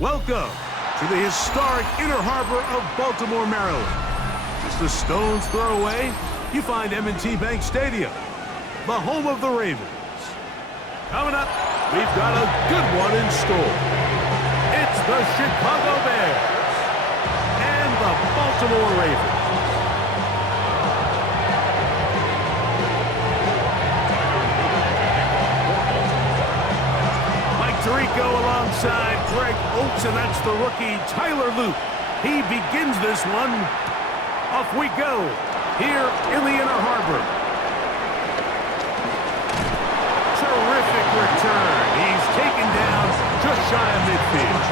Welcome to the historic Inner Harbor of Baltimore, Maryland. Just a stone's throw away, you find M&T Bank Stadium, the home of the Ravens. Coming up, we've got a good one in store. It's the Chicago Bears and the Baltimore Ravens. Tirico alongside Greg Oates, and that's the rookie Tyler Luke. He begins this one. Off we go here in the Inner Harbor. Terrific return. He's taken down just shy of midfield.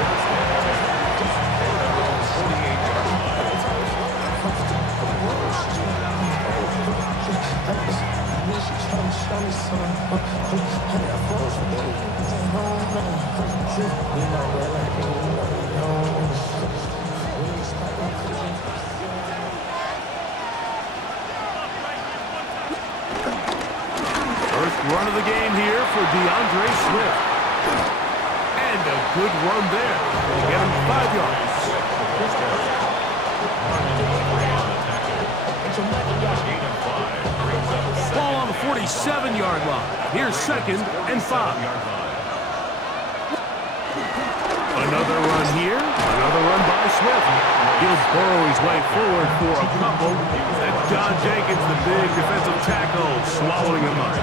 First run of the game here for DeAndre Swift. And a good run there to get him 5 yards. Ball on the 47-yard line. Here's 2nd and 5. Another run here. Another run by Swift. He'll burrow his way forward for a couple. That's John Jenkins, the big defensive tackle, swallowing him up.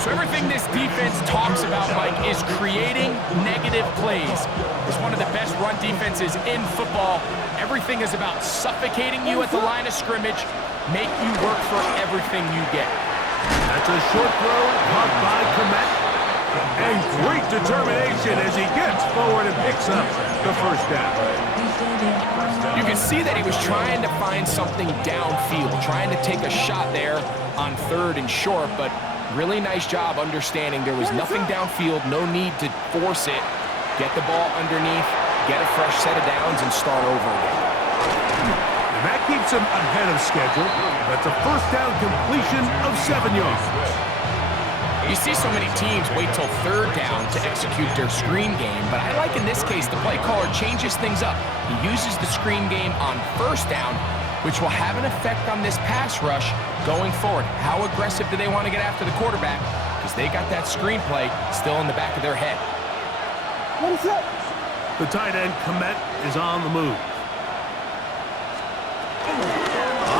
So everything this defense talks about, Mike, is creating negative plays. It's one of the best run defenses in football. Everything is about suffocating you at the line of scrimmage, make you work for everything you get. That's a short throw caught by Komet. And great determination as he gets forward and picks up the first down. You can see that he was trying to find something downfield, trying to take a shot there on 3rd and short, but really nice job understanding there was nothing downfield, no need to force it. Get the ball underneath, get a fresh set of downs, and start over again. And that keeps him ahead of schedule. That's a first down completion of 7 yards. You see so many teams wait till 3rd down to execute their screen game, but I like in this case the play caller changes things up. He uses the screen game on 1st down, which will have an effect on this pass rush going forward. How aggressive do they want to get after the quarterback? Because they got that screen play still in the back of their head. The tight end, Komet, is on the move.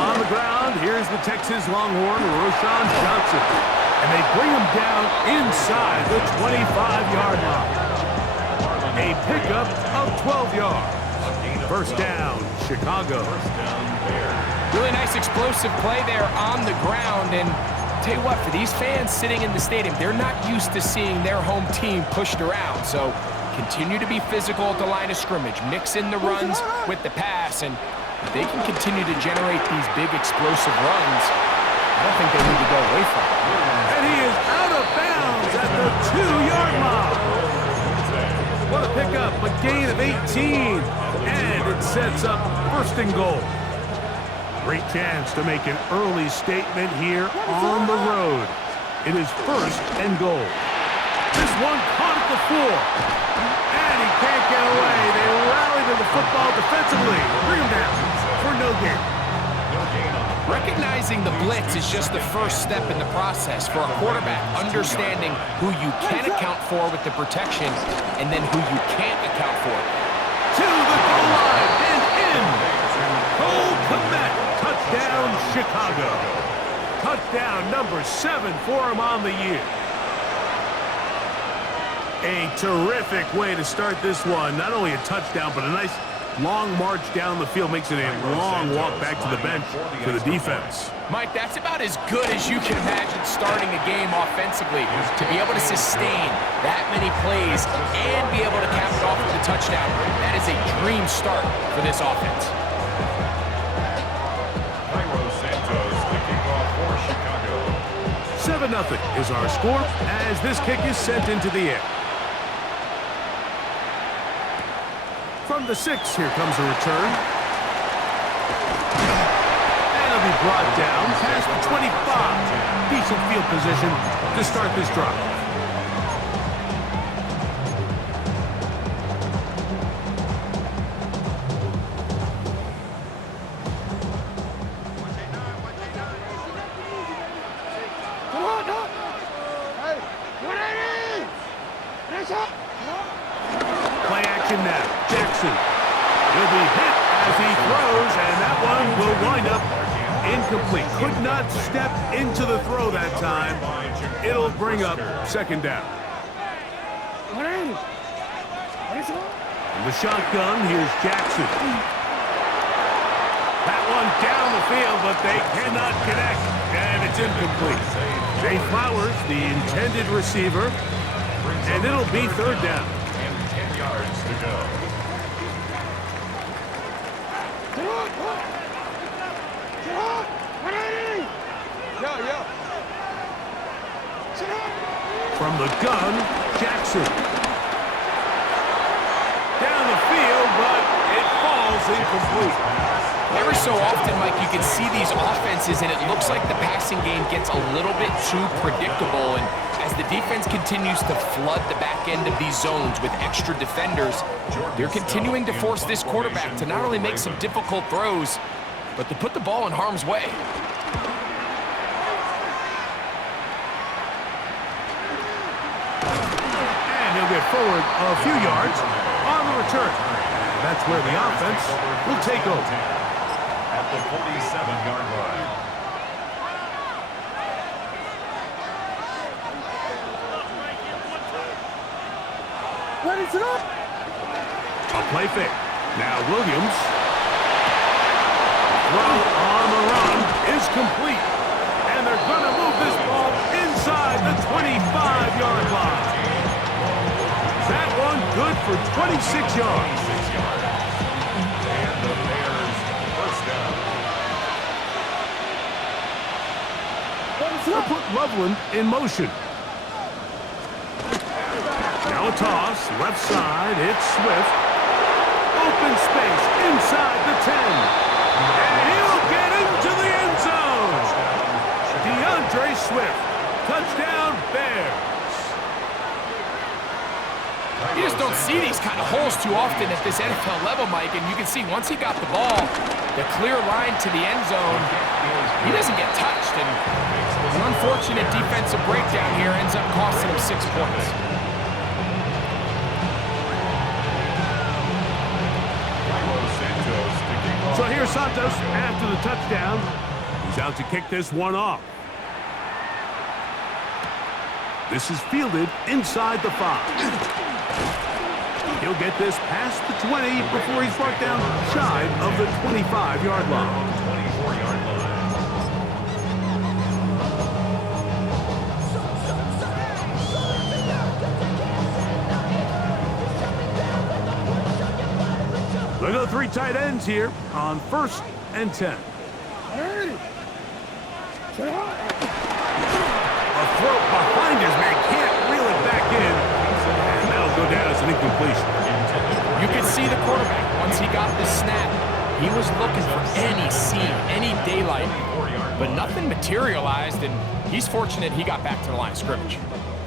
On the ground, here's the Texas Longhorn, Roschon Johnson. And they bring him down inside the 25-yard line. A pickup of 12 yards. First down, Chicago. Really nice explosive play there on the ground. And tell you what, for these fans sitting in the stadium, they're not used to seeing their home team pushed around. So continue to be physical at the line of scrimmage. Mix in the runs with the pass. And if they can continue to generate these big explosive runs, I don't think they need to go away from it. And he is out of bounds at the 2-yard line. What a pickup, a gain of 18. And it sets up 1st and goal. Great chance to make an early statement here on the road. It is 1st and goal. This one caught at the 4. And he can't get away. They rally to the football defensively. Bring him down for no gain. Recognizing the blitz is just the first step in the process for a quarterback, understanding who you can account for with the protection and then who you can't account for. To the goal line and in. Cole Komet, touchdown Chicago. Touchdown number 7 for him on the year. A terrific way to start this one. Not only a touchdown, but a nice long march down the field. Makes it a long walk back to the bench for the defense. Mike, that's about as good as you can imagine starting a game offensively. To be able to sustain that many plays and be able to cap it off with a touchdown, that is a dream start for this offense. 7-0 is our score as this kick is sent into the air. From the 6, here comes a return. And it'll be brought down past the 25. Decent field position to start this drive. Play action now. Jackson. He'll be hit as he throws, and that one will wind up incomplete. Could not step into the throw that time. It'll bring up second down. In the shotgun, here's Jackson. That one down the field, but they cannot connect, and it's incomplete. Zay Flowers, the intended receiver, and it'll be third down. And 10 yards to go. From the gun, Jackson. Down the field, but it falls incomplete. Every so often, Mike, you can see these offenses, and it looks like the passing game gets a little bit too predictable. And as the defense continues to flood the back end of these zones with extra defenders, they're continuing to force this quarterback to not only make some difficult throws, but to put the ball in harm's way. And he'll get forward a few yards on the return. That's where the offense will take over. At the 47-yard line. A play fake. Now Williams. Throw on the run is complete. And they're going to move this ball inside the 25-yard line. That one good for 26 yards. And the Bears first down. They'll put Loveland in motion. Now a toss, left side, it's Swift. Open space inside the 10. And he'll get into the end zone. DeAndre Swift, touchdown Bears. You just don't see these kind of holes too often at this NFL level, Mike, and you can see once he got the ball, the clear line to the end zone, he doesn't get touched, and an unfortunate defensive breakdown here ends up costing him 6 points. So here's Santos after the touchdown. He's out to kick this one off. This is fielded inside the 5. He'll get this past the 20 before he's brought down shy of the 25-yard line. 24-yard line. Look at the 3 tight ends here on 1st and 10. A throw behind his man, can't reel it back in, and that'll go down as an incompletion. You can see the quarterback, once he got the snap, he was looking for any seam, any daylight, but nothing materialized, and he's fortunate he got back to the line of scrimmage.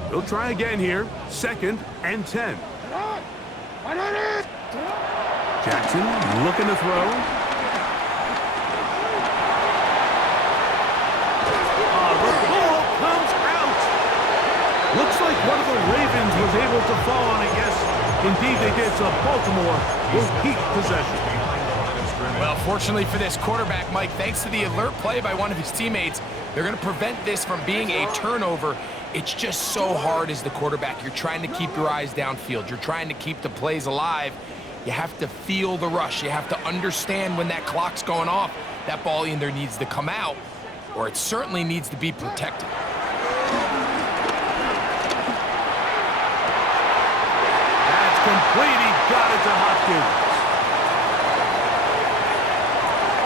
He'll try again here, 2nd and 10. Jackson looking to throw. The ball comes out. Looks like one of the Ravens was able to fall on it. Yes, indeed they did. So Baltimore will keep possession. Well, fortunately for this quarterback, Mike, thanks to the alert play by one of his teammates, they're going to prevent this from being a turnover. It's just so hard as the quarterback. You're trying to keep your eyes downfield. You're trying to keep the plays alive. You have to feel the rush. You have to understand when that clock's going off. That ball either needs to come out, or it certainly needs to be protected. That's complete. He got it to Hopkins.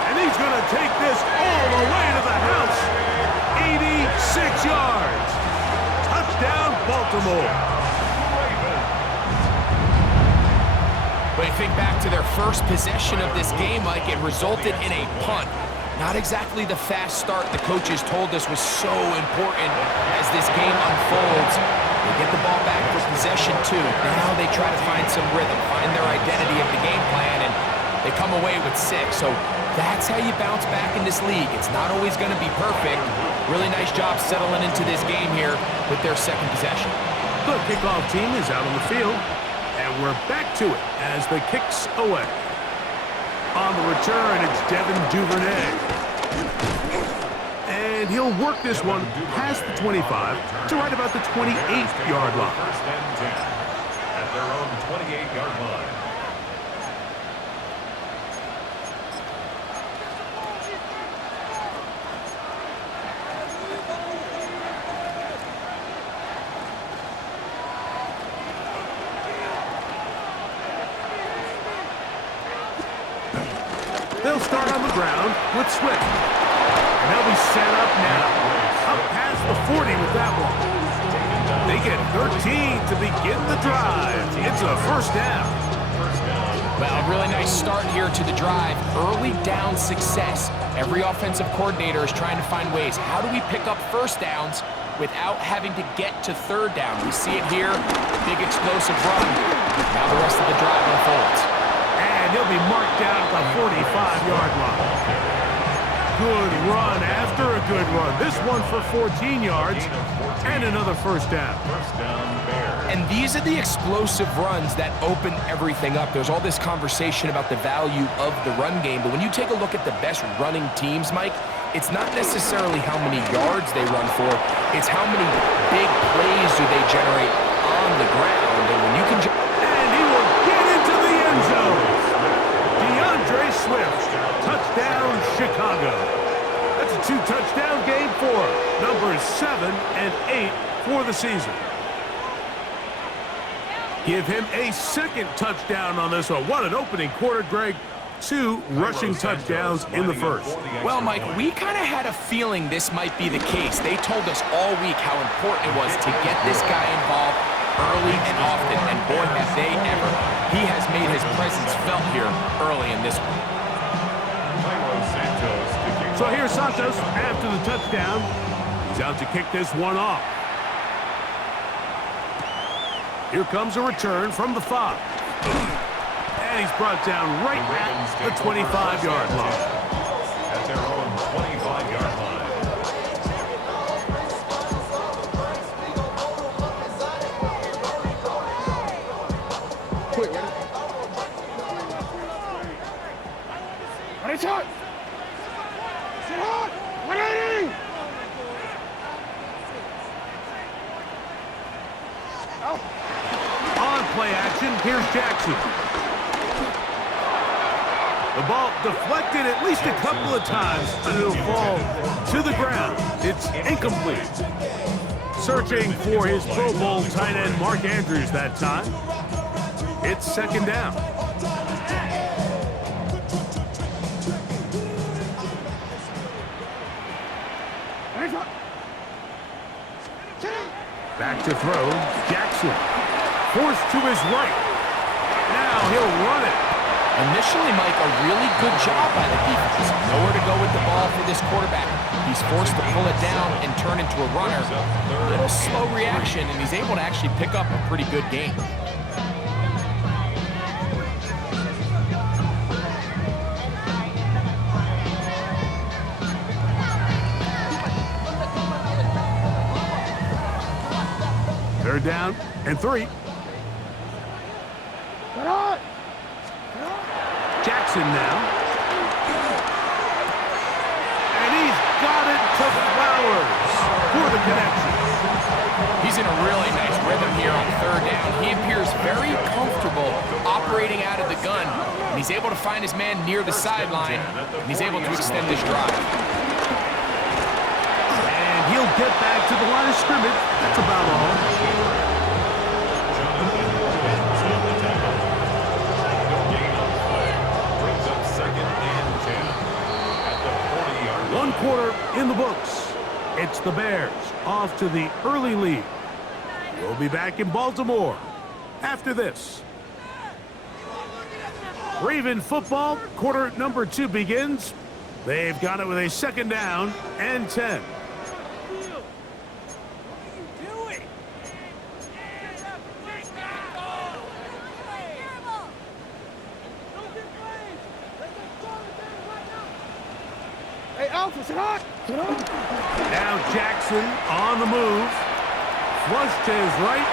And he's going to take this all the way to the house. 86 yards. Touchdown, Baltimore. But you think back to their first possession of this game, like it resulted in a punt. Not exactly the fast start the coaches told us was so important as this game unfolds. They get the ball back for possession 2. Now they try to find some rhythm, find their identity of the game plan, and they come away with 6. So that's how you bounce back in this league. It's not always going to be perfect. Really nice job settling into this game here with their second possession. The kickoff team is out on the field, and we're back to it as the kick's away. On the return, it's Devin Duvernay. And he'll work this one past the 25 to right about the 28-yard line. First and 10 at their own 28-yard line. They'll start on the ground with Swift. And they'll be set up now. Up past the 40 with that one. They get 13 to begin the drive. It's a first down. Well, a really nice start here to the drive. Early down success. Every offensive coordinator is trying to find ways. How do we pick up first downs without having to get to third down? We see it here. Big explosive run. Now the rest of the drive unfolds. And he'll be marked down at the 45-yard line. Good run after a good run. This one for 14 yards and another first down. First down, Bears. And these are the explosive runs that open everything up. There's all this conversation about the value of the run game, but when you take a look at the best running teams, Mike, it's not necessarily how many yards they run for, it's how many big plays do they generate on the ground. And when you can... And he will get into the end zone. DeAndre Swift, touchdown Chicago. That's a 2-touchdown game for numbers 7 and 8 for the season. Give him a second touchdown on this one. What an opening quarter, Greg. 2 rushing touchdowns in the first. Well, Mike, we kind of had a feeling this might be the case. They told us all week how important it was to get this guy involved early and often, and boy, have they ever. He has made his presence felt here early in this one. So here's Santos after the touchdown. He's out to kick this one off. Here comes a return from the 5. And he's brought down right at the 25-yard line. At their own 25-yard line. Quick, ready? Ready, shot! Sit hard! 180! On play action, here's Jackson. The ball deflected at least a couple of times, and it'll fall to the ground. It's incomplete. Searching for his Pro Bowl tight end, Mark Andrews, that time. It's second down. Back to throw, Jackson. Forced to his right. Now he'll run it. Initially, Mike, a really good job by the defense. Nowhere to go with the ball for this quarterback. He's forced to pull it down and turn into a runner. A little slow reaction, and he's able to actually pick up a pretty good game. Third down and 3. Jackson now. And he's got it to Flowers for the connection. He's in a really nice rhythm here on third down. He appears very comfortable operating out of the gun, and he's able to find his man near the sideline, and he's able to extend this drive. And he'll get back to the line of scrimmage. That's about all. One quarter in the books. It's the Bears off to the early lead. We'll be back in Baltimore after this. Raven football, quarter number 2 begins. They've got it with a second down and 10. Hey, Alpha, sit hard! Now Jackson on the move. flushed to his right.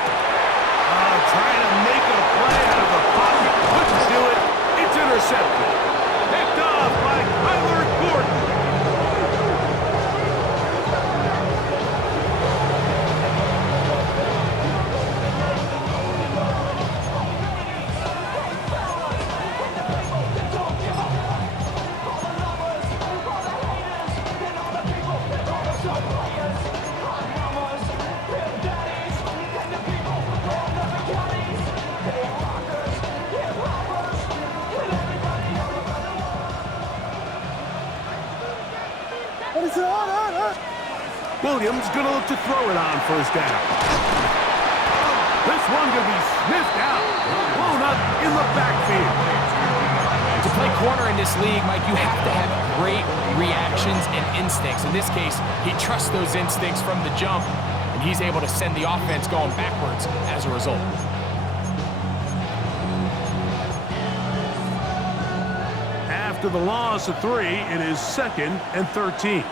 Trying to make a play out of the pocket. Couldn't do it. It's intercepted. Picked off by Kyler Gordon. Williams going to look to throw it on first down. This one going to be sniffed out. Blown up in the backfield. To play corner in this league, Mike, you have to have great reactions and instincts. In this case, he trusts those instincts from the jump, and he's able to send the offense going backwards as a result. After the loss of 3, it is 2nd and 13.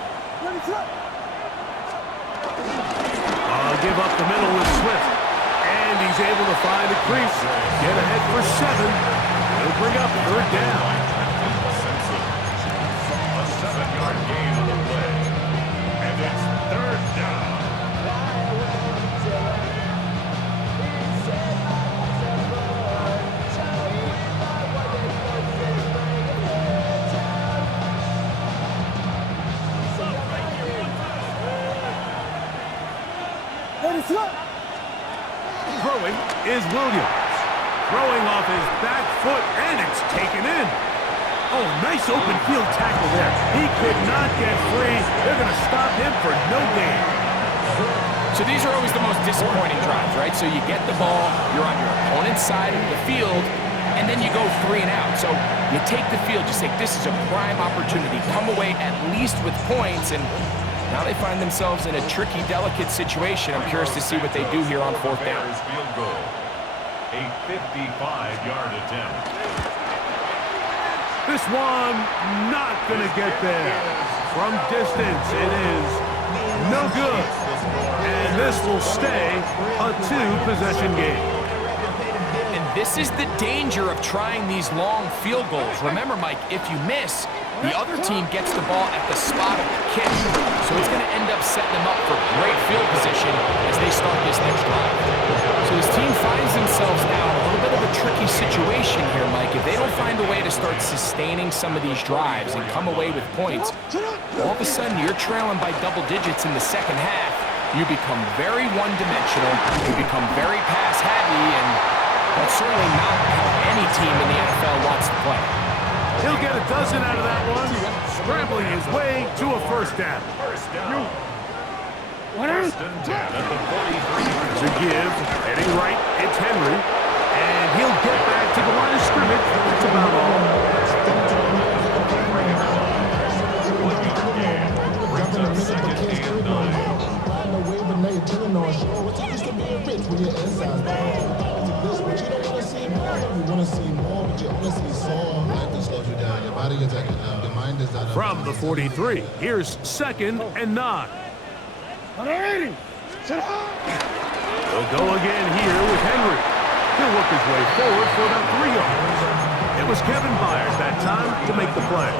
Give up the middle with Swift. And he's able to find a crease. Get ahead for 7. He'll bring up 3rd down. A 7-yard gain on the play. And it's 3rd down. Throwing is Williams. Throwing off his back foot, and it's taken in. Oh, nice open field tackle there. He could not get free. They're going to stop him for no gain. So these are always the most disappointing drives, right? So you get the ball, you're on your opponent's side of the field, and then you go 3 and out. So you take the field, you say, this is a prime opportunity. Come away at least with points, and now they find themselves in a tricky, delicate situation. I'm curious to see what they do here on 4th down. Field goal. A 55-yard attempt. This one not going to get there. From distance, it is no good. And this will stay a 2-possession game. And this is the danger of trying these long field goals. Remember, Mike, if you miss, the other team gets the ball at the spot of the kick. So it's going to end up setting them up for great field position as they start this next drive. So this team finds themselves now in a little bit of a tricky situation here, Mike. If they don't find a way to start sustaining some of these drives and come away with points, all of a sudden you're trailing by double digits in the second half. You become very one-dimensional. You become very pass-heavy, and that's certainly not how any team in the NFL wants to play. He'll get a dozen out of that one, scrambling his way to a 1st down. First down. First and 10 at the 43. There's a give, heading right, it's Henry, and he'll get back to the line of scrimmage. That's about all. Brings up 2nd and 9. From the 43, here's 2nd and 9. He'll go again here with Henry. He'll work his way forward for about 3 yards. It was Kevin Byard that time to make the play.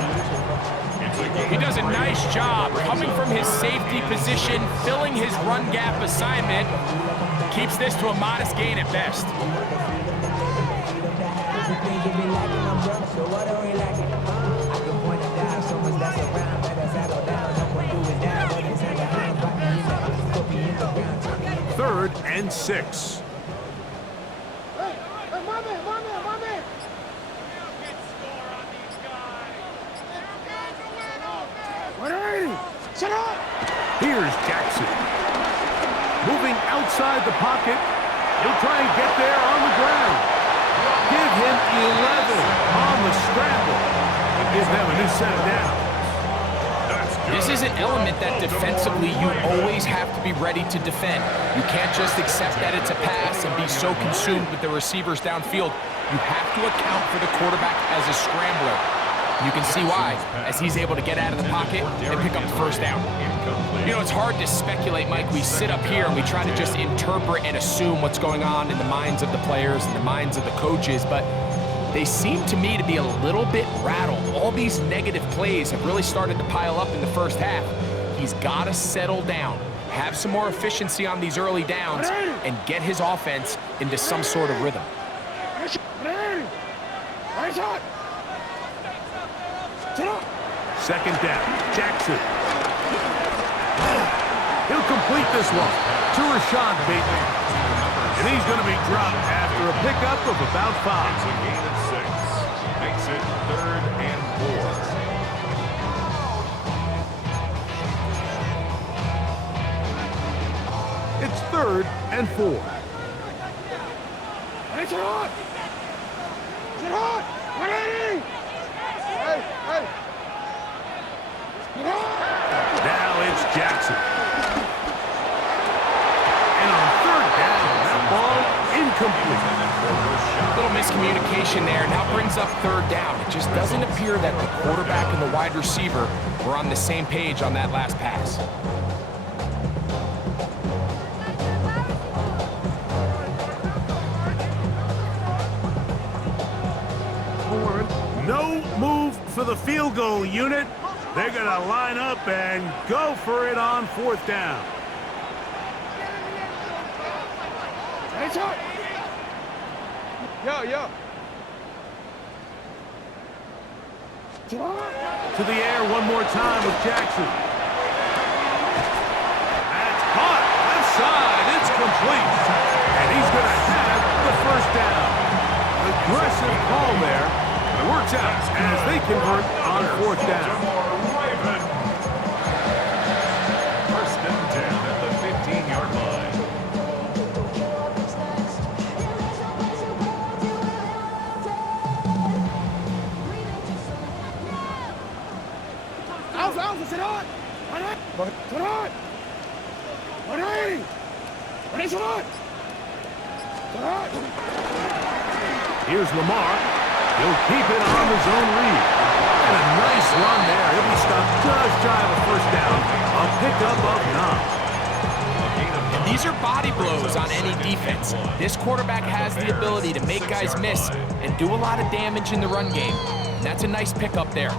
He does a nice job coming from his safety position, filling his run gap assignment. Keeps this to a modest gain at best. Third and 6. Here's Jackson. Moving outside the pocket. He'll try and get there on the ground. Give him 11 on the scramble. And give them a new set of downs. This is an element that defensively you always have to be ready to defend. You can't just accept that it's a pass and be so consumed with the receivers downfield. You have to account for the quarterback as a scrambler. You can see why, as he's able to get out of the pocket and pick up the first down. You know, it's hard to speculate, Mike. We sit up here and we try to just interpret and assume what's going on in the minds of the players and the minds of the coaches, but they seem to me to be a little bit rattled. All these negative plays have really started to pile up in the first half. He's got to settle down, have some more efficiency on these early downs, and get his offense into some sort of rhythm. Second down, Jackson. He'll complete this one to Rashad Bateman. And he's going to be dropped after a pickup of about 5. It's a gain of 6. Makes it 3rd and 4. It's 3rd and 4. Hey, sit hot! Sit hot! 180! Hey, hey! Sit hot! Now it's Jackson. And on 3rd down, that ball incomplete. Little miscommunication there. Now brings up 3rd down. It just doesn't appear that the quarterback and the wide receiver were on the same page on that last pass. No move for the field goal unit. They're going to line up and go for it on 4th down. Hey, shot! Yo! Sit hot! To the air one more time with Jackson. That's caught. Left side. It's complete. And he's going to have the 1st down. Aggressive call there. It works out as they convert on 4th down. Raven. 1st and 10 at the 15-yard line. Alpha, sit hot! Sit hot! 180! 180, sit hot! Sit hot! Here's Lamar. He'll keep it on his own read. And a nice run there. He'll be stopped just shy of a 1st down. A pickup of 9. And these are body blows on any defense. This quarterback has the ability to make guys miss and do a lot of damage in the run game. And that's a nice pickup there.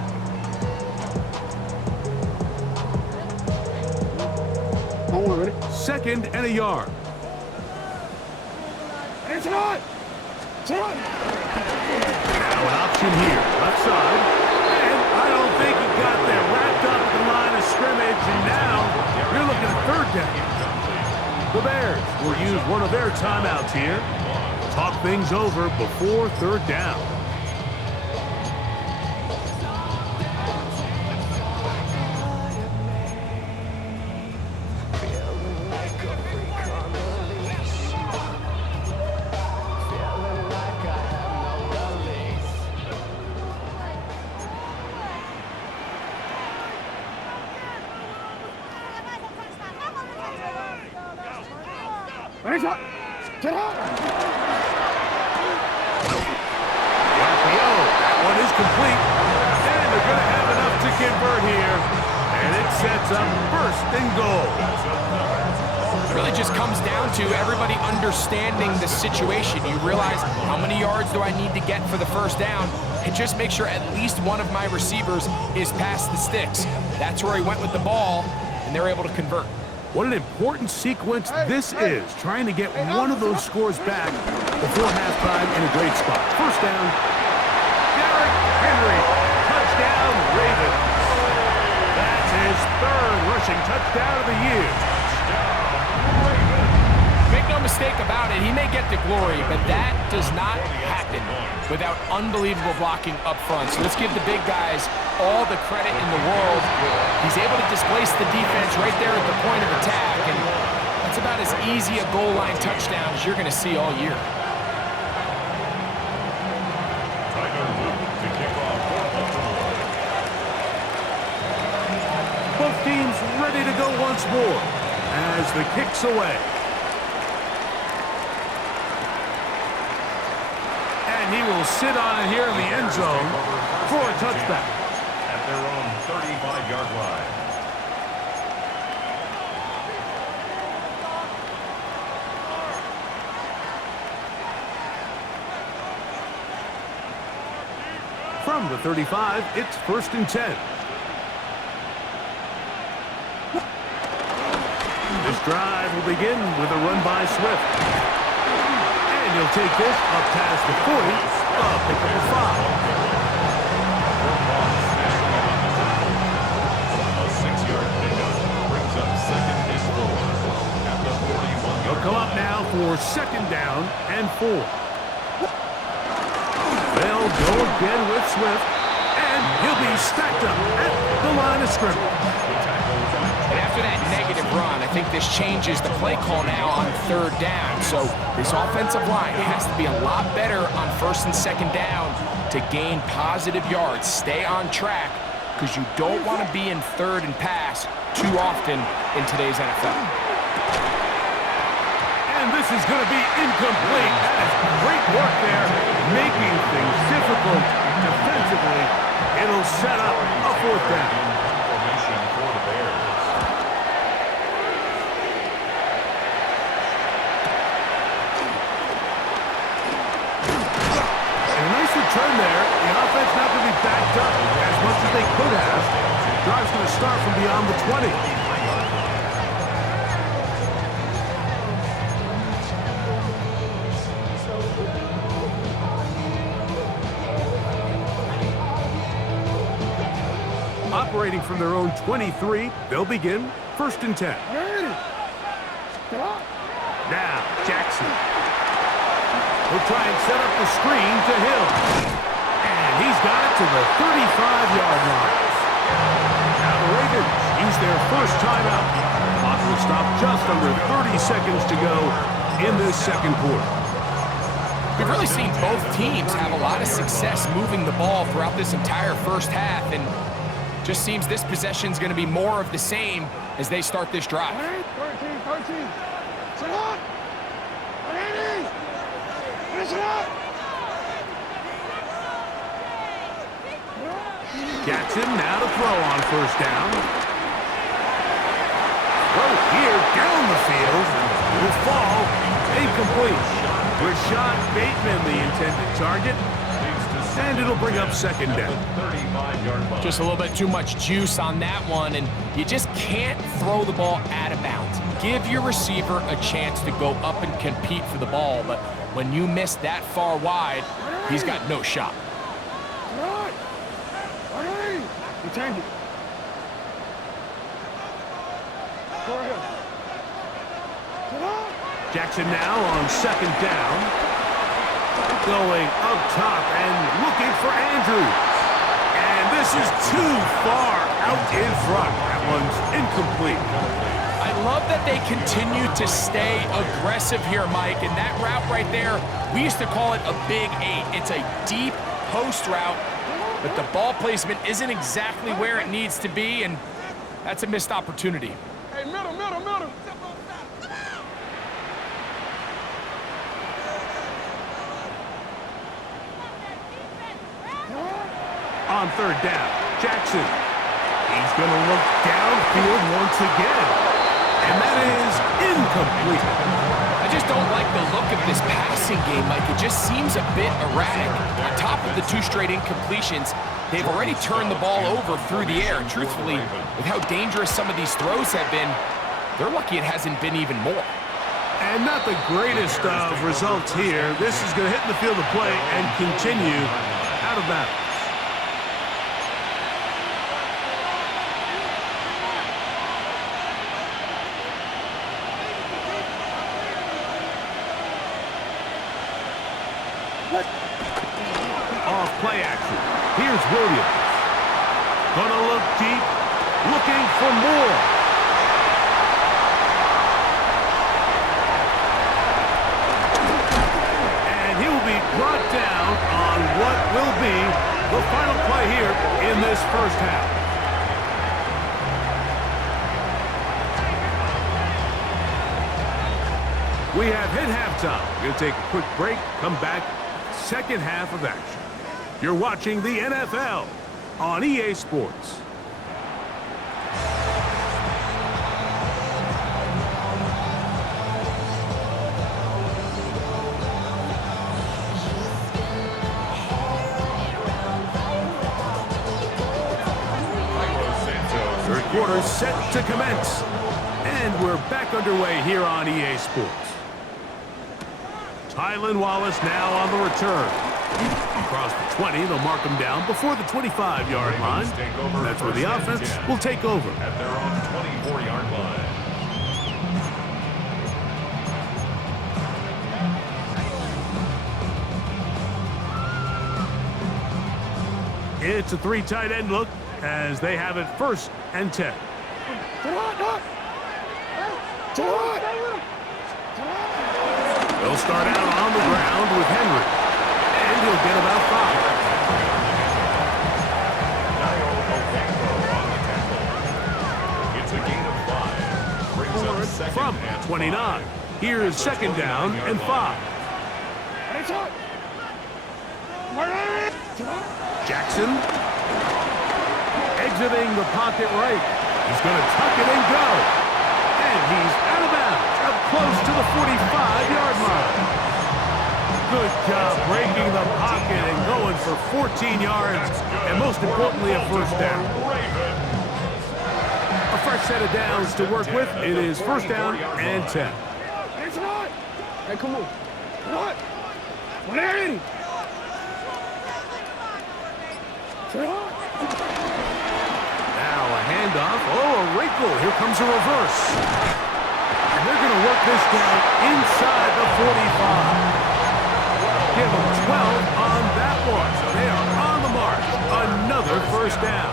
Ready? 2nd and a yard. Hey, sit hot! Sit hot! Now an option here, left side. And I don't think he got there. Wrapped up at the line of scrimmage, and now you're looking at 3rd down. The Bears will use one of their timeouts here. Talk things over before 3rd down. Hey, sit hot! Sit hot! The RPO, that one is complete. And they're going to have enough to convert here. And it sets up 1st and goal. It really just comes down to everybody understanding the situation. You realize how many yards do I need to get for the 1st down, and just make sure at least one of my receivers is past the sticks. That's where he went with the ball, and they're able to convert. What an important sequence this is, trying to get one of those scores back before halftime in a great spot. 1st down, Derrick Henry, touchdown Ravens. That's his 3rd rushing touchdown of the year. Make no mistake about it, he may get the glory, but that does not happen without unbelievable blocking up front. So let's give the big guys all the credit in the world. He's able to displace the defense right there at the point of attack, and that's about as easy a goal line touchdown as you're going to see all year. Both teams ready to go once more as the kick's away. And he will sit on it here in the end zone. for a touchback. At their own 35-yard line. From the 35, it's 1st and 10. This drive will begin with a run by Swift. And he'll take this up past the 40, pick up a 5. A 6-yard pickup brings up 2nd and 4 at the 41. He'll come up now for 2nd down and 4. They'll go again with Swift, and he'll be stacked up at the line of scrimmage. And after that negative run, I think this changes the play call now on 3rd down. So this offensive line has to be a lot better on 1st and 2nd down to gain positive yards. Stay on track, because you don't want to be in 3rd and pass too often in today's NFL. And this is going to be incomplete. That is great work there, making things difficult defensively. It'll set up a 4th down. Formation for the Bears. And a nice return there. The offense not going to be backed up as much as they could have. Drive's going to start from beyond the 20. Operating from their own 23, they'll begin 1st and 10. Now, Jackson. He'll try and set up the screen to Hill. And he's got it to the 35-yard line. Now the Ravens use their first timeout. Clock will stop just under 30 seconds to go in this 2nd quarter. We've really seen both teams have a lot of success moving the ball throughout this entire first half, and just seems this possession is going to be more of the same as they start this drive. 13. Sit up. Ready. Finish it up. Jackson now to throw on 1st down. Throw here down the field. Will fall incomplete. Rashad Bateman, the intended target. And it'll bring up 2nd down. Just a little bit too much juice on that one, and you just can't throw the ball out of bounds. Give your receiver a chance to go up and compete for the ball, but when you miss that far wide, he's got no shot. Return it. Go ahead. Jackson now on 2nd down. Going up top and looking for Andrews. And this is too far out in front. That one's incomplete. I love that they continue to stay aggressive here, Mike, and that route right there, we used to call it a big 8. It's a deep post route, but the ball placement isn't exactly where it needs to be, and that's a missed opportunity. Hey, middle. On 3rd down, Jackson. He's going to look downfield once again. And that is incomplete. I just don't like the look of this passing game, Mike. It just seems a bit erratic. On top of the 2 straight incompletions, they've already turned the ball over through the air. And truthfully, with how dangerous some of these throws have been, they're lucky it hasn't been even more. And not the greatest of results here. This is going to hit the field of play and continue out of bounds. Off play action. Here's Williams. Gonna look deep, looking for more. And he will be brought down on what will be the final play here in this first half. We have hit halftime. We'll take a quick break, come back, 2nd half of action. You're watching the NFL on EA Sports. Third quarter set to commence. And we're back underway here on EA Sports. Tylan Wallace now on the return. Across the 20, they'll mark him down before the 25-yard line. That's where the offense will take over. At their own 24-yard line. It's a three tight end look as they have it 1st and 10. They'll start out on the ground with Henry, and he'll get about 5. It's a gain of 5. Brings up second From and 29. 5. Here's 2nd down and 5. Jackson exiting the pocket right. He's going to tuck it and go. And he's out of bounds, up close to the 45-yard line. Good job breaking the pocket and going for 14 yards, and most importantly, a 1st down. A fresh set of downs to work with. It is 1st down and 10. Hey, come on. What? 180. Now a handoff. Oh, a wrinkle. Here comes a reverse. And they're going to work this down inside the 45. Give them 12 on that one. They are on the mark. Another 1st down.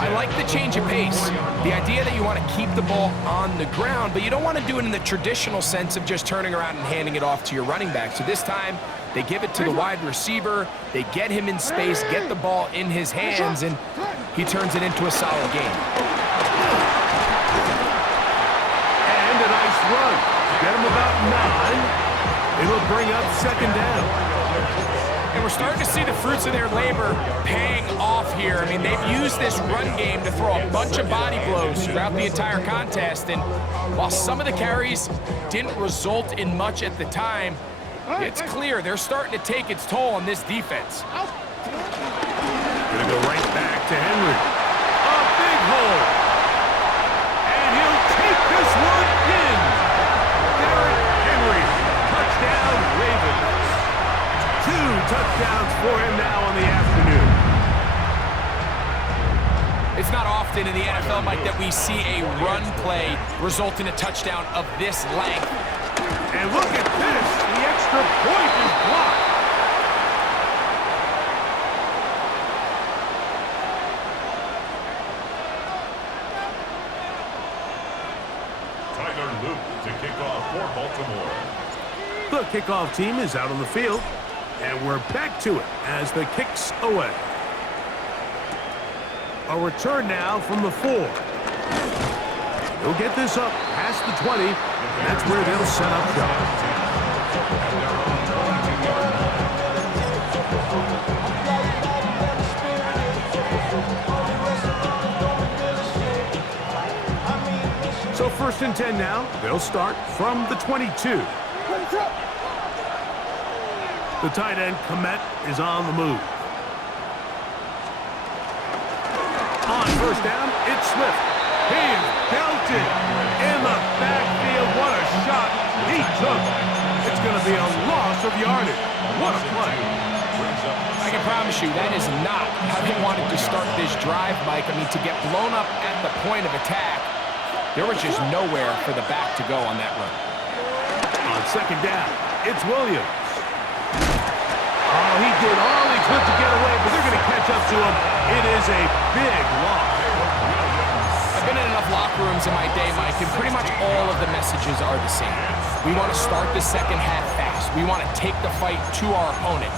I like the change of pace. The idea that you want to keep the ball on the ground, but you don't want to do it in the traditional sense of just turning around and handing it off to your running back. So this time, they give it to the wide receiver. They get him in space, get the ball in his hands, and he turns it into a solid game. And a nice run. Get him about 9. It'll bring up 2nd down. And we're starting to see the fruits of their labor paying off here. I mean, they've used this run game to throw a bunch of body blows throughout the entire contest. And while some of the carries didn't result in much at the time, it's clear they're starting to take its toll on this defense. Gonna go right back to Henry. A big hole. And he'll take this one in. Derrick Henry. Touchdown, Ravens. 2 touchdowns for him now on the afternoon. It's not often in the NFL, Mike, that we see a run play result in a touchdown of this length. And look at this. The extra point is blocked. Tyler Luke to kick off for Baltimore. The kickoff team is out on the field. And we're back to it as the kick's away. A return now from the 4. He'll get this up past the 20. And that's where they'll set up shop. So 1st and 10 now. They'll start from the 22. The tight end, Komet, is on the move. On 1st down, it's Swift. He's belted in the backfield. What a shot he took. It's going to be a loss of yardage. What a play. I can promise you that is not how they wanted to start this drive, Mike. I mean, to get blown up at the point of attack, there was just nowhere for the back to go on that run. On 2nd down, it's Williams. Oh, he did all he could to get away, but they're going to catch up to him. It is a big loss. I've been in enough locker rooms in my day, Mike, and pretty much all of the messages are the same. We want to start the second half fast. We want to take the fight to our opponent.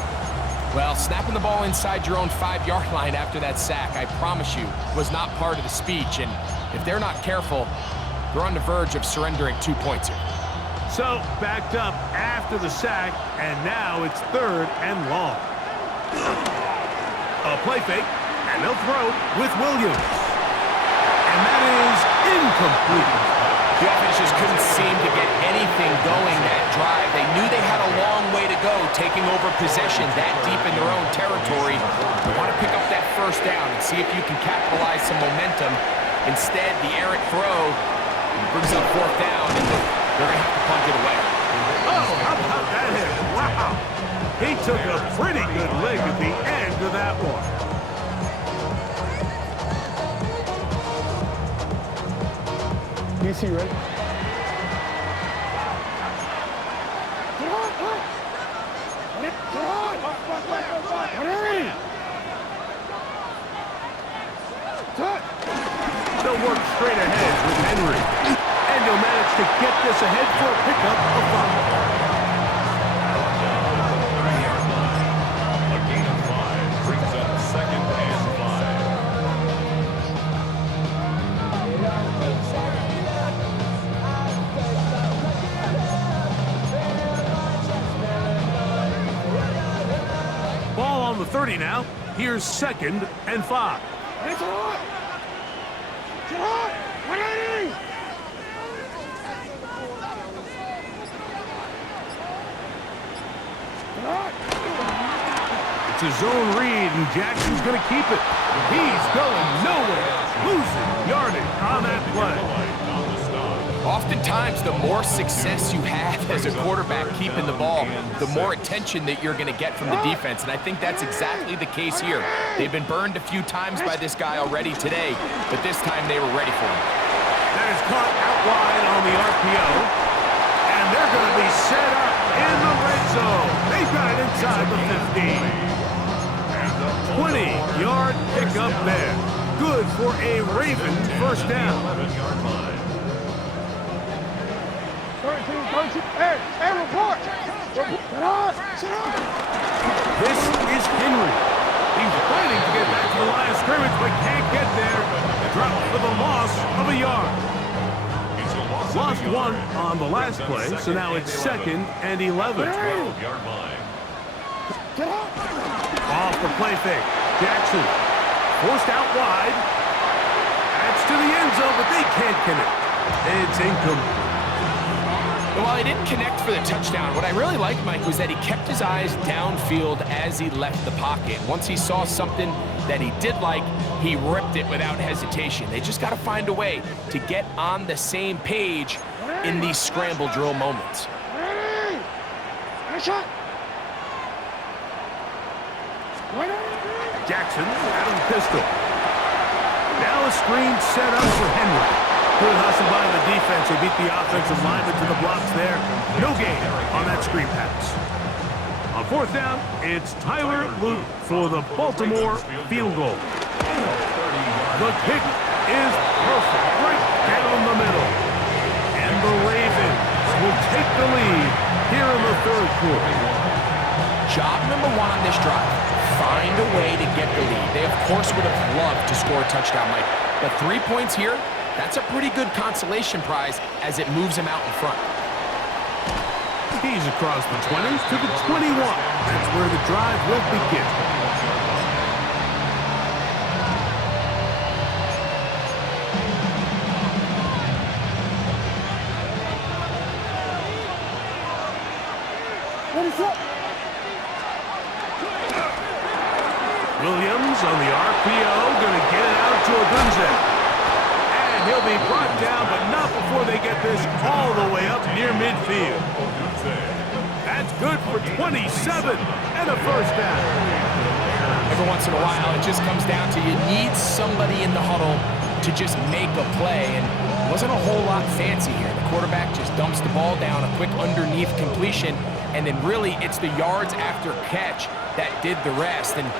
Well, snapping the ball inside your own 5-yard line after that sack, I promise you, was not part of the speech. And if they're not careful, they're on the verge of surrendering 2 points here. So, backed up after the sack, and now it's 3rd and long. A play fake, and they'll throw with Williams. And that is incomplete. The offense just couldn't seem to get anything going that drive. They knew they had a long way to go, taking over possession that deep in their own territory. They want to pick up that first down and see if you can capitalize some momentum. Instead, the errant throw brings up fourth down, and they're going to have to punt it away. Oh, how about that hit? Wow. He took a pretty good leg at the end of that one. DC, right? Get on! They'll work straight ahead with Henry. And he'll manage to get this ahead for a pickup of 5. A gain of 5 brings up second and 5. Ball on the 30 now. Here's second and 5. Get on! Get on! 180! Get on! It's a zone read, and Jackson's going to keep it. He's going nowhere. Losing yardage on that play. Oftentimes, the more success you have as a quarterback keeping the ball, the more attention that you're going to get from the defense, and I think that's exactly the case here. They've been burned a few times by this guy already today, but this time they were ready for him. That is caught out wide on the RPO, and they're going to be set up in the red zone. They've got it inside the 15. 20-yard pickup there. Good for a Ravens first down. 13. Hey, report! Get on! Sit down! This is Henry. He's fighting to get back to the line of scrimmage, but can't get there. Dropped for the loss of a yard. Lost one on the last play, so now it's second and 11. Yard line. Get on! Off the play fake. Jackson forced out wide. That's to the end zone, but they can't connect. It's incomplete. While he didn't connect for the touchdown, what I really liked, Mike, was that he kept his eyes downfield as he left the pocket. Once he saw something that he did like, he ripped it without hesitation. They just got to find a way to get on the same page in these scramble drill moments. Ready! Nice shot! Jackson out of the pistol. Now a screen set up for Henry. Good hustle by the defense. They beat the offensive lineman to the blocks there. No gain on that screen pass. On fourth down, it's Tyler Luke for the Baltimore field goal. The kick is perfect, right down the middle. And the Ravens will take the lead here in the third quarter. Job number one on this drive, find a way to get the lead. They, of course, would have loved to score a touchdown, Mike. But 3 points here, that's a pretty good consolation prize as it moves him out in front. He's across the 20s to the 21. That's where the drive will begin. What is up? Williams on the RPO, going to get it out to Agunze. And he'll be brought down, but not before they get this all the way up near midfield. That's good for 27 and a first down. Every once in a while, it just comes down to you need somebody in the huddle to just make a play, and it wasn't a whole lot fancy here. The quarterback just dumps the ball down, a quick underneath completion, and then really it's the yards after catch that did the rest. And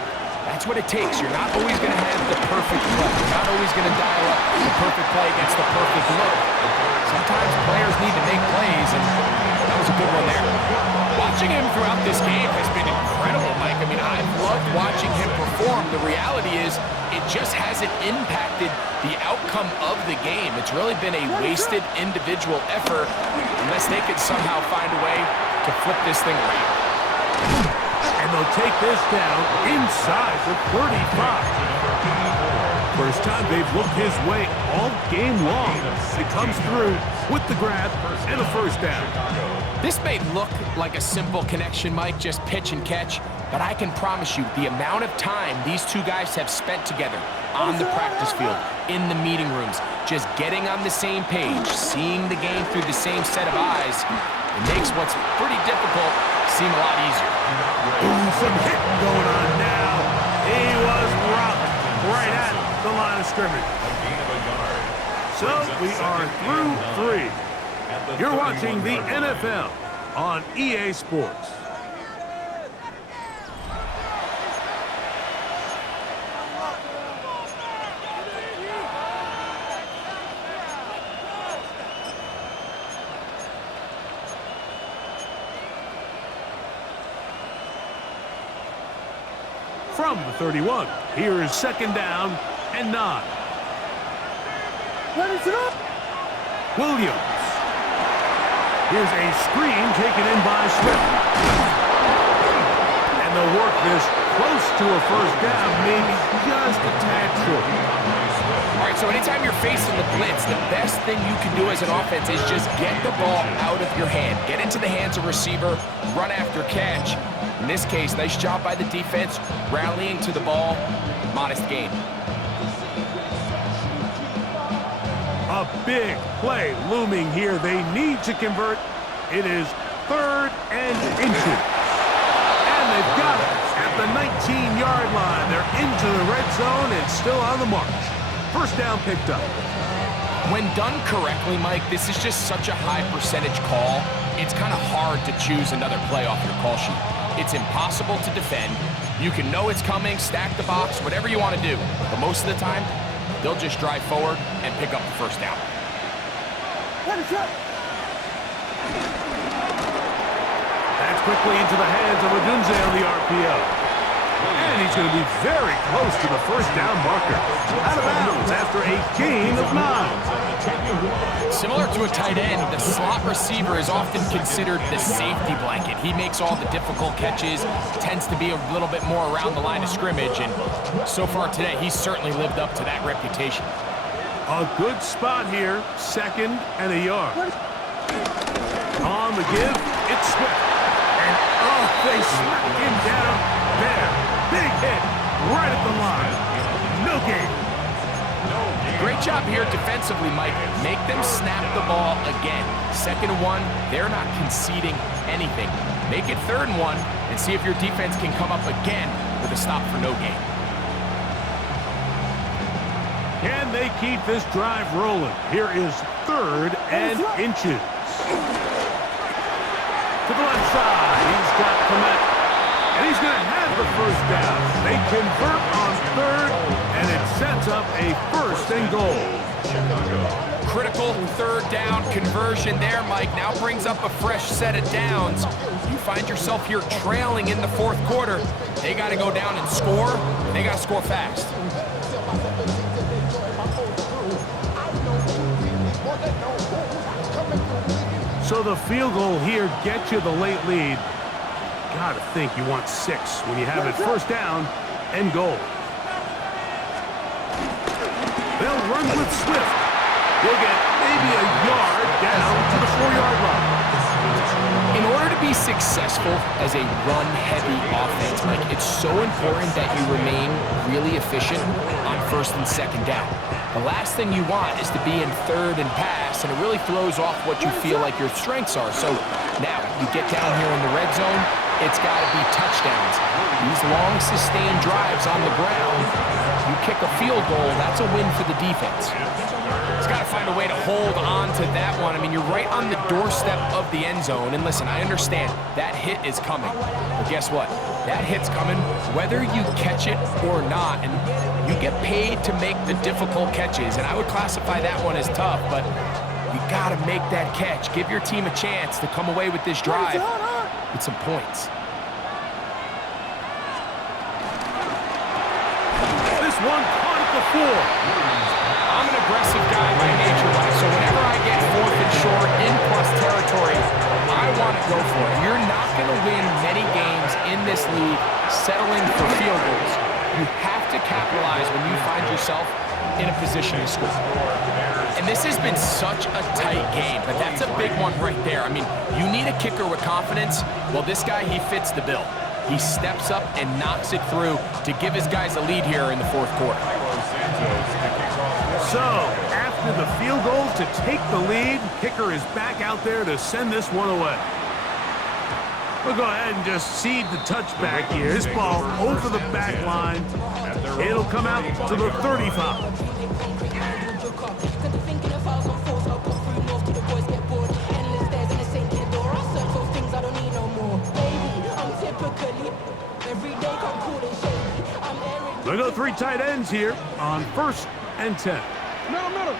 that's what it takes. You're not always going to have the perfect play. You're not always going to dial up the perfect play against the perfect look. Sometimes players need to make plays, and that was a good one there. Watching him throughout this game has been incredible, Mike. I mean, I've loved watching him perform. The reality is it just hasn't impacted the outcome of the game. It's really been a wasted individual effort unless they could somehow find a way to flip this thing around. And they'll take this down inside the 35. First time they've looked his way all game long. It comes through with the grab and a first down. This may look like a simple connection, Mike, just pitch and catch, but I can promise you the amount of time these two guys have spent together on the practice field, in the meeting rooms, just getting on the same page, seeing the game through the same set of eyes, it makes what's pretty difficult seem a lot easier. Ooh, some hitting going on now. He was rocked right at the line of scrimmage. So we are through 3. You're watching the NFL on EA Sports. From the 31, here is second down and 9. Williams. Here's a screen taken in by Swift. And they'll work this close to a first down, maybe just a tad short. All right, so anytime you're facing the blitz, the best thing you can do as an offense is just get the ball out of your hand. Get into the hands of receiver, run after catch. In this case, nice job by the defense, rallying to the ball, modest gain. A big play looming here. They need to convert. It is 3rd and inches. And they've got it at the 19-yard line. They're into the red zone and still on the march. First down picked up. When done correctly, Mike, this is just such a high percentage call. It's kind of hard to choose another play off your call sheet. It's impossible to defend. You can know it's coming, stack the box, whatever you want to do. But most of the time, they'll just drive forward and pick up the first down. That's quickly into the hands of Odunze on the RPO. And he's going to be very close to the first down marker. Out of bounds after a gain of 9. Similar to a tight end, the slot receiver is often considered the safety blanket. He makes all the difficult catches, tends to be a little bit more around the line of scrimmage, and so far today, he's certainly lived up to that reputation. A good spot here, 2nd and a yard. On the give, it's Swift. And oh, they smack him down there. Big hit right at the line. No gain. Great job here defensively, Mike. Make them snap the ball again. 2nd and 1, they're not conceding anything. Make it 3rd and 1 and see if your defense can come up again with a stop for no gain. Can they keep this drive rolling? Here is 3rd and inches. To the left side, he's got Komet. And he's going to have the first down. They convert on 3rd, and it sets up a 1st and goal. Critical 3rd down conversion there, Mike. Now brings up a fresh set of downs. You find yourself here trailing in the 4th quarter. They got to go down and score. They got to score fast. So the field goal here gets you the late lead. Gotta think you want 6 when you have it first down and goal. They'll run with Swift. He'll get maybe a yard down to the 4-yard line. In order to be successful as a run-heavy offense, Mike, it's so important that you remain really efficient on 1st and 2nd down. The last thing you want is to be in 3rd and pass, and it really throws off what you feel like your strengths are. So now you get down here in the red zone, it's got to be touchdowns. These long, sustained drives on the ground, you kick a field goal, that's a win for the defense. He's got to find a way to hold on to that one. I mean, you're right on the doorstep of the end zone. And listen, I understand that hit is coming. But guess what? That hit's coming whether you catch it or not. And you get paid to make the difficult catches. And I would classify that one as tough, but you got to make that catch. Give your team a chance to come away with this drive with some points. This one caught at the 4. I'm an aggressive guy by nature, Mike, so whenever I get 4th and short in plus territory, I want to go for it. You're not going to win many games in in this league, settling for field goals. You have to capitalize when you find yourself in a position to score. And this has been such a tight game, but that's a big one right there. I mean, you need a kicker with confidence. Well, this guy, he fits the bill. He steps up and knocks it through to give his guys a lead here in the fourth quarter. So, after the field goal to take the lead, kicker is back out there to send this one away. We'll go ahead and just cede the touchback here. This ball over the back line. It'll come out to the 35. We'll go 3 tight ends here on 1st and 10. Middle.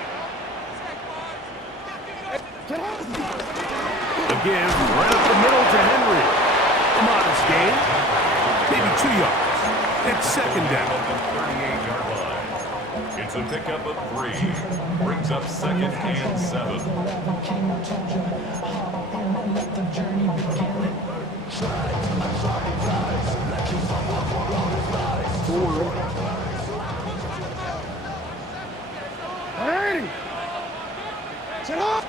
The give right up the middle to Henry. A modest gain, maybe 2 yards. It's 2nd down. 38-yard line. It's a pickup of 3. Brings up 2nd and 7. Ready. Set up.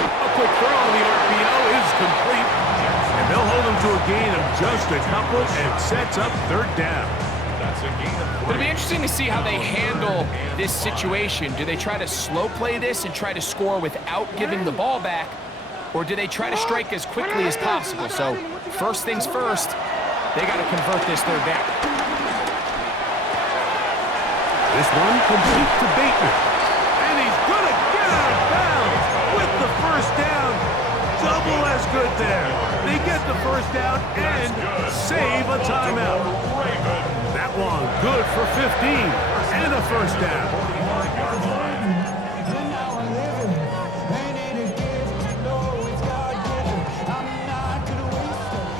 A quick throw on the RPO is complete. And they'll hold him to a gain of just a couple and sets up 3rd down. That's a gain of 3. It'll be interesting to see how they handle this situation. Do they try to slow play this and try to score without giving the ball back? Or do they try to strike as quickly as possible? So first things first, they got to convert this 3rd down. This one complete to Bateman. And he's going to get out of bounds with the 1st down. Double as good there. They get the 1st down and save a timeout. That one good for 15 and a 1st down.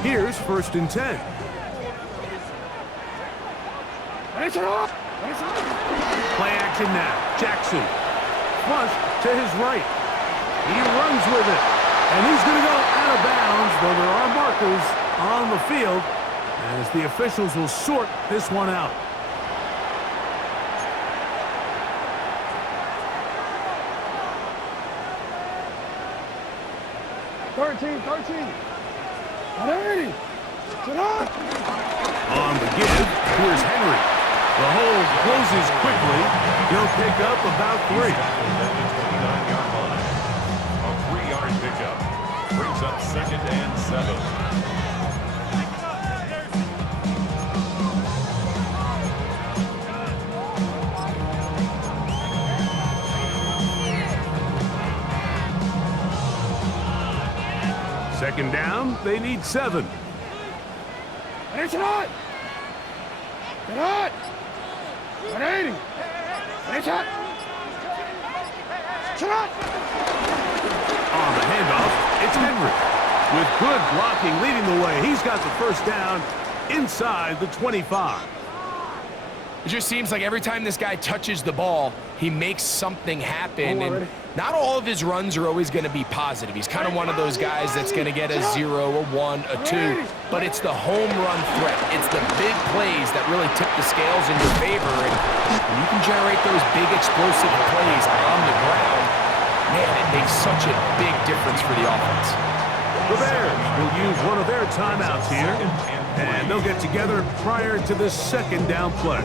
Here's 1st and 10. Play action now. Jackson. Flush to his right. He runs with it. And he's going to go out of bounds, though there are markers on the field, as the officials will sort this one out. Thirteen. Ready. Set up. On the give, here's Henry. The hold closes quickly. He'll pick up about 3. 29-yard line. A 3-yard pickup. Brings up 2nd and 7. Second down, they need 7. Set up. Ready. Set up. On the handoff, it's Henry. With good blocking leading the way, he's got the 1st down inside the 25. It just seems like every time this guy touches the ball, he makes something happen. And not all of his runs are always going to be positive. He's kind of one of those guys that's going to get a 0, a 1, a 2. But it's the home run threat. It's the big plays that really tip the scales in your favor. And when you can generate those big explosive plays on the ground, man, it makes such a big difference for the offense. The Bears will use one of their timeouts here, and they'll get together prior to the 2nd down play.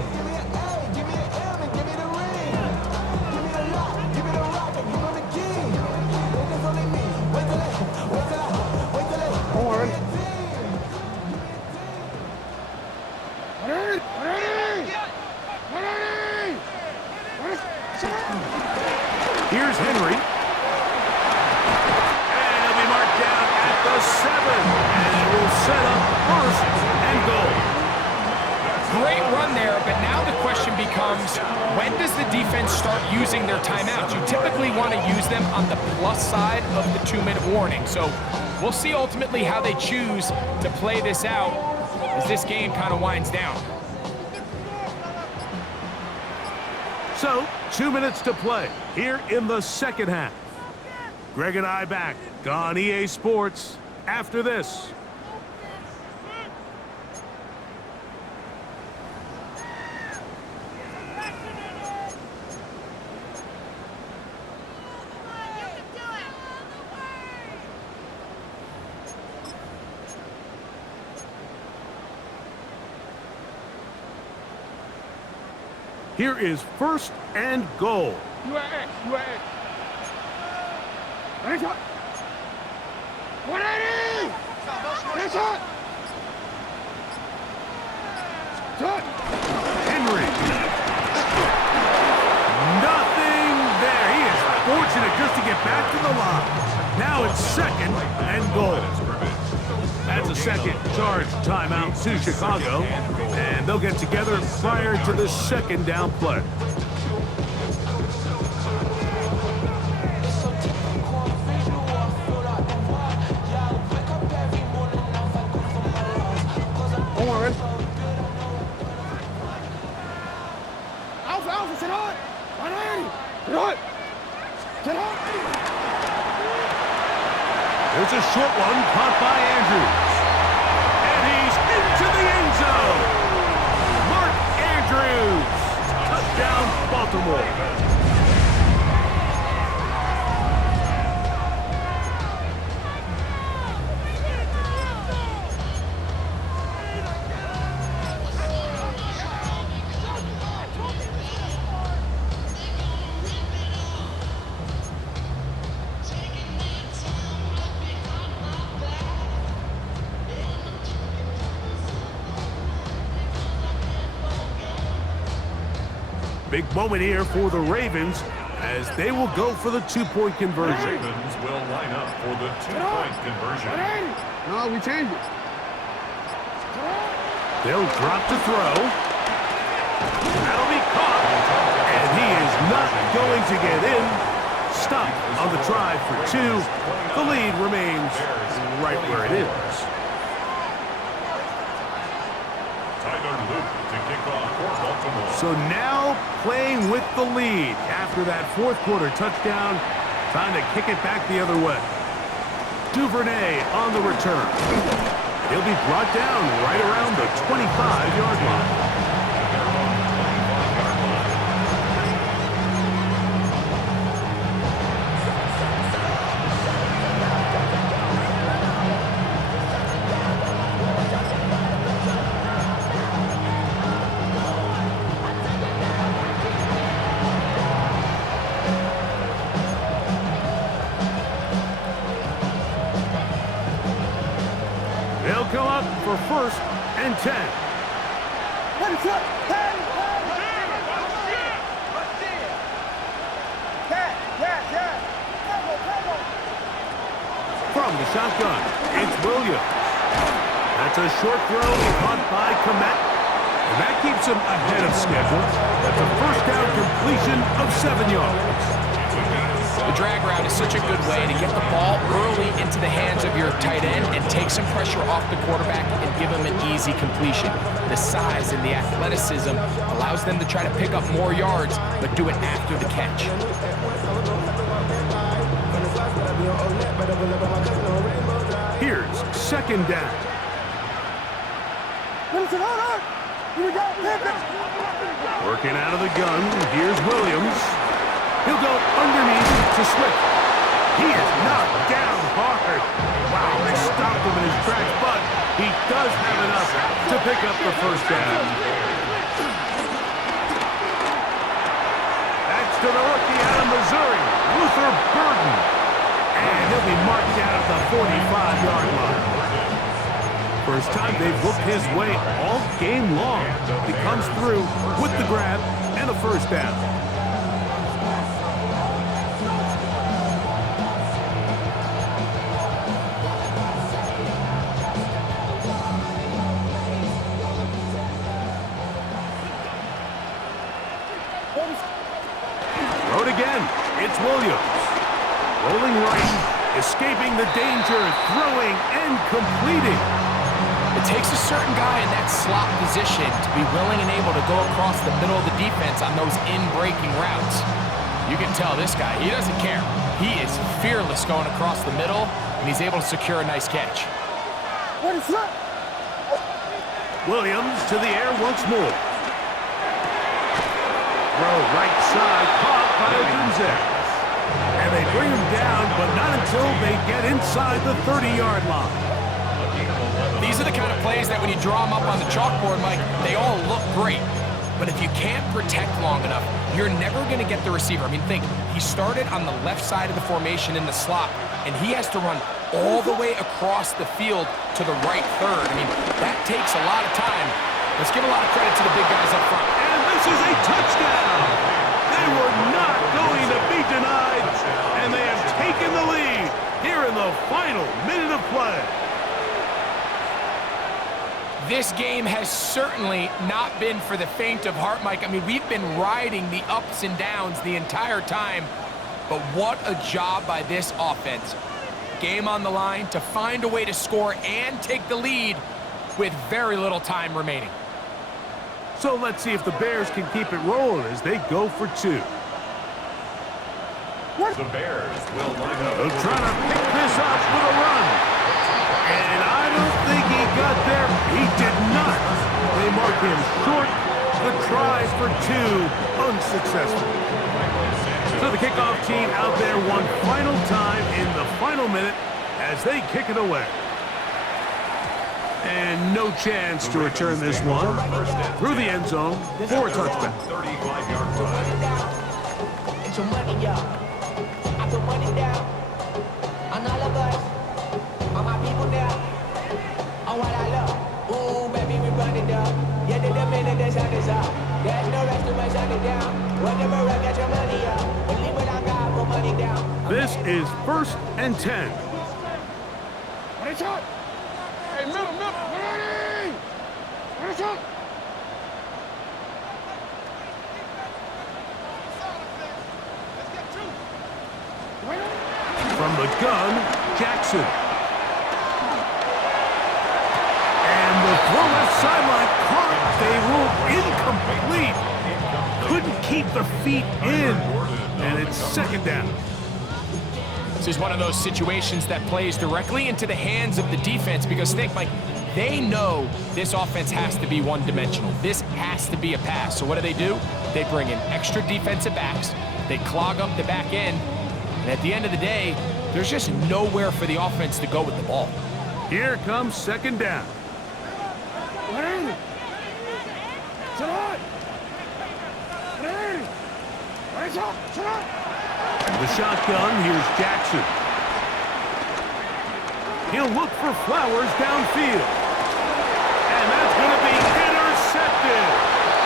Here's Henry. And he'll be marked down at the 7. And it will set up 1st and goal. Great run there, but now the question becomes, when does the defense start using their timeouts? You typically want to use them on the plus side of the 2-minute warning. So we'll see ultimately how they choose to play this out as this game kind of winds down. So, 2 minutes to play here in the 2nd half. Greg and I back on EA Sports after this. Here is 1st and goal. You are X. You are X. Nice shot. 180. Nice shot. Shot. Henry. Nothing there. He is fortunate just to get back to the line. Now it's 2nd and goal. That's a second charge timeout to Chicago, and they'll get together prior to the 2nd down play. Don't worry. Alpha, sit on. 180. Sit on. Sit on. There's a short one caught by Andrews. And he's into the end zone. Mark Andrews. Touchdown, Baltimore. Big moment here for the Ravens as they will go for the 2-point conversion. Ravens will line up for the 2-point conversion. No, we changed it. They'll drop to throw. That'll be caught. And he is not going to get in. Stopped on the try for 2. The lead remains right where it is. Tyler Luke to kick off for Baltimore. So now playing with the lead after that 4th quarter touchdown. Time to kick it back the other way. Duvernay on the return. He'll be brought down right around the 25-yard line. They'll come up for 1st and 10. From the shotgun, it's Williams. That's a short throw caught by Komet. And that keeps him ahead of schedule. That's a 1st down completion of 7 yards. The drag route is such a good way to get the ball early into the hands of your tight end and take some pressure off the quarterback and give him an easy completion. The size and the athleticism allows them to try to pick up more yards, but do it after the catch. Here's 2nd down. Working out of the gun, here's Williams. He'll go underneath to Swift. He is knocked down hard. Wow, they stopped him in his tracks, but he does have enough to pick up the 1st down. That's to the rookie out of Missouri, Luther Burden. And he'll be marked down at the 45-yard line. First time they've looked his way all game long. He comes through with the grab and a 1st down. Throw it again. It's Williams. Rolling right, escaping the danger, throwing and completing. It takes a certain guy in that slot position to be willing and able to go across the middle of the defense on those in-breaking routes. You can tell this guy, he doesn't care. He is fearless going across the middle, and he's able to secure a nice catch. Williams to the air once more. Throw right side, caught by Gonzalez. And they bring him down, but not until they get inside the 30-yard line. These are the kind of plays that when you draw them up on the chalkboard, Mike, they all look great. But if you can't protect long enough, you're never going to get the receiver. I mean, think, he started on the left side of the formation in the slot, and he has to run all the way across the field to the right third. I mean, that takes a lot of time. Let's give a lot of credit to the big guys up front. And this is a touchdown. They were not going to be denied, and they have taken the lead here in the final minute of play. This game has certainly not been for the faint of heart, Mike. I mean, we've been riding the ups and downs the entire time, but what a job by this offense. Game on the line to find a way to score and take the lead with very little time remaining. So let's see if the Bears can keep it rolling as they go for two. The Bears will line up. They're trying to pick this up with a run. And I don't think he got there. He did not. They mark him short. The try for two, unsuccessful. So the kickoff team out there one final time in the final minute as they kick it away. And no chance to return this one through the end zone for a touchback. 35-yard run. It's your money, y'all. I put money down on all of us, on my people now, on what I love. Ooh, baby, we run it down. Yeah, the minute the sun is up. There's no rest to my shut it down. Whenever I get your money up, believe what I got, put money down. This is 1st and 10. What is up? Hey, middle, money! What is up? From the gun, Jackson. And the throw left sideline caught. They ruled incomplete. Couldn't keep the feet in. And it's 2nd down. This is one of those situations that plays directly into the hands of the defense because think, Mike, they know this offense has to be one-dimensional. This has to be a pass. So what do? They bring in extra defensive backs. They clog up the back end. And at the end of the day, there's just nowhere for the offense to go with the ball. Here comes 2nd down. The shotgun, here's Jackson. He'll look for Flowers downfield. And that's going to be intercepted.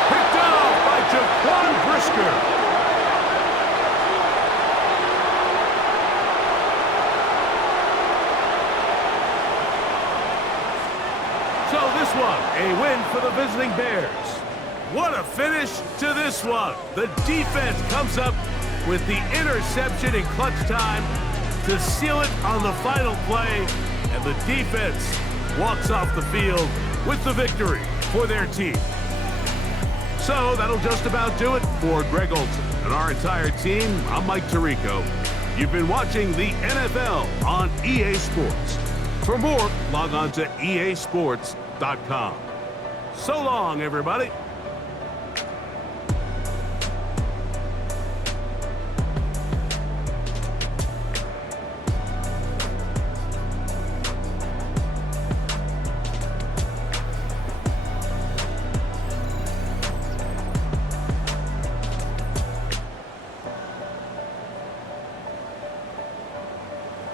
Picked off by Jaquan Brisker. So this one, a win for the visiting Bears. What a finish to this one. The defense comes up with the interception in clutch time to seal it on the final play, and the defense walks off the field with the victory for their team. So that'll just about do it for Greg Olson and our entire team. I'm Mike Tirico. You've been watching the NFL on EA Sports. For more, log on to easports.com. So long, everybody.